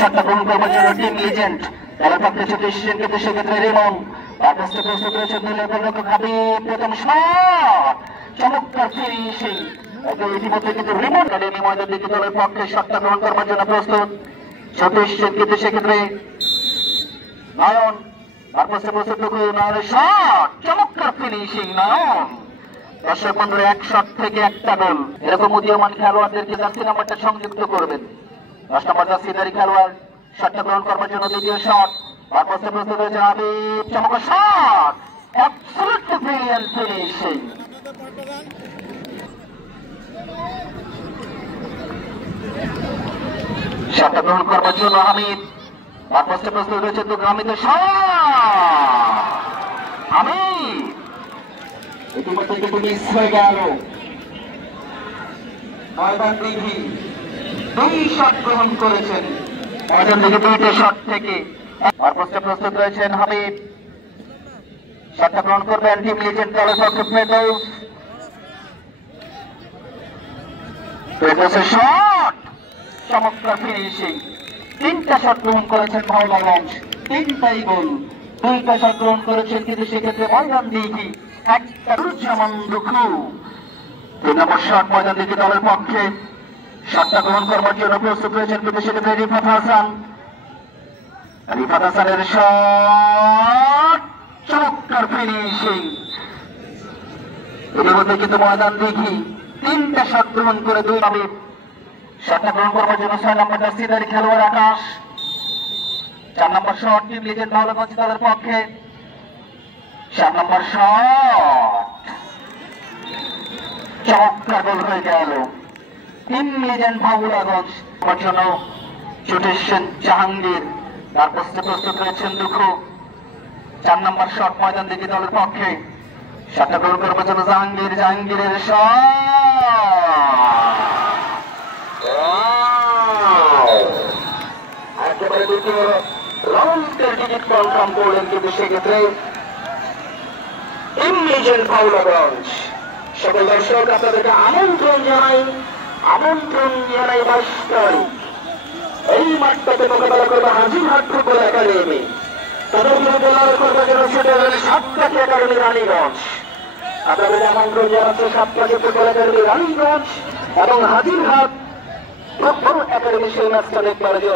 শটটা গ্রহণ করবার জন্য টিম লিজেন্ড দলের পক্ষে ছুটে এসেছেন, কিন্তু সেক্ষেত্রে রিমন বারপোস্টে প্রস্তুত রয়েছে দলীয় গোলরক্ষক হাবিব। প্রথম শট, চমৎকার ফিনিশিং। ইতিমধ্যে কিন্তু রিমন একাডেমি ময়দান দিকে দলের পক্ষে শটটা গ্রহণ করবার জন্য প্রস্তুত ছুটে এসেছেন, কিন্তু সেক্ষেত্রে নয়ন বারপোস্টে প্রস্তুত নয়নের শট, চমৎকার ফিনিশিং নয়ন। দর্শক বন্ধুরা, এক শট থেকে একটা গোল। এরকম উদীয়মান খেলোয়াড়দেরকে জার্সি নাম্বারটা সংযুক্ত করবেন। 10 নম্বর জার্সিধারী খেলোয়াড় শটটা গ্রহণ করবার জন্য দ্বিতীয় শট, বারপোস্টে প্রস্তুত হয়েছে হাবিব। চমৎকার শট, অ্যাবসলিউটলি ব্রিলিয়ান্ট ফিনিশিং। শটটা গ্রহণ করবার জন্য হামিদ, বারপোস্টে প্রস্তুত হয়েছে হামিদের শট। হামিদ ইতিমধ্যে কিন্তু মিস হয়ে গেল। ময়দান দিঘি 2 শট গ্রহণ করেছেন, ময়দান দিঘি 2টা শট থেকে। বারপোস্টে প্রস্তুত রয়েছেন হাবিব, শটটা গ্রহণ করবেন টিম লিজেন্ড দলের পক্ষে ফেরদৌস। ফেরদৌসের শট, চমৎকার ফিনিশিং। 3টা শট গ্রহণ করেছেন মহলাগঞ্জ, 3টাই গোল। 2টা শট গ্রহণ করেছেন, কিন্তু সেক্ষেত্রে ময়দান দিঘি একটা রুজ্জামান দুঃখু। 3 নম্বর শট ময়দান দিঘি দলের পক্ষে, শটটা গ্রহণ করবার জন্য প্রস্তুত রয়েছেন, কিন্তু সেক্ষেত্রে রিফাত হাসান। রিফাত হাসানের শট, চমৎকার ফিনিশিং। ইতিমধ্যে কিন্তু ময়দান দিঘি 3টা শট গ্রহণ করে 2 হাবিব। শটটা গ্রহণ করবার জন্য 6 নম্বর জার্সিধারী খেলোয়াড় আকাশ। 4 নম্বর শট টিম লিজেন্ড মহলাগঞ্জ দলের পক্ষে, 7 নম্বর শট, চমৎকার গোল হয়ে গেল। টিম লিজেন্ড মহলাগঞ্জ জন্য ছুটে এসেছেন জাহাঙ্গীর, তার পোস্টে প্রস্তুত রয়েছেন দুঃখু। 4 নম্বর শট ময়দান দিঘি দলের পক্ষে, শটটা গ্রহণ করবার জন্য জাহাঙ্গীর। জাহাঙ্গীরের একেবারে দ্বিতীয় রাউন্ডের টিকিট কনফার্ম করলেন, কিন্তু সেক্ষেত্রে টিম লিজেন্ড মহলাগঞ্জ। সকল দর্শক আপনাদেরকে আমন্ত্রণ জানাই 22 তারিখ এই মাঠটাতে মোকাবেলা করবে হাজিরহাট ফুটবল একাডেমি। তাদের বিরুদ্ধে লড়াই করবার জন্য ছুটে গেলেন সাতপাখি একাডেমি রানীগঞ্জ। আপনাদের আমন্ত্রণ জানাচ্ছে সাতপাখি ফুটবল একাডেমি রানীগঞ্জ এবং হাজিরহাট ফুটবল একাডেমি সেই ম্যাচটা দেখবার জন্য।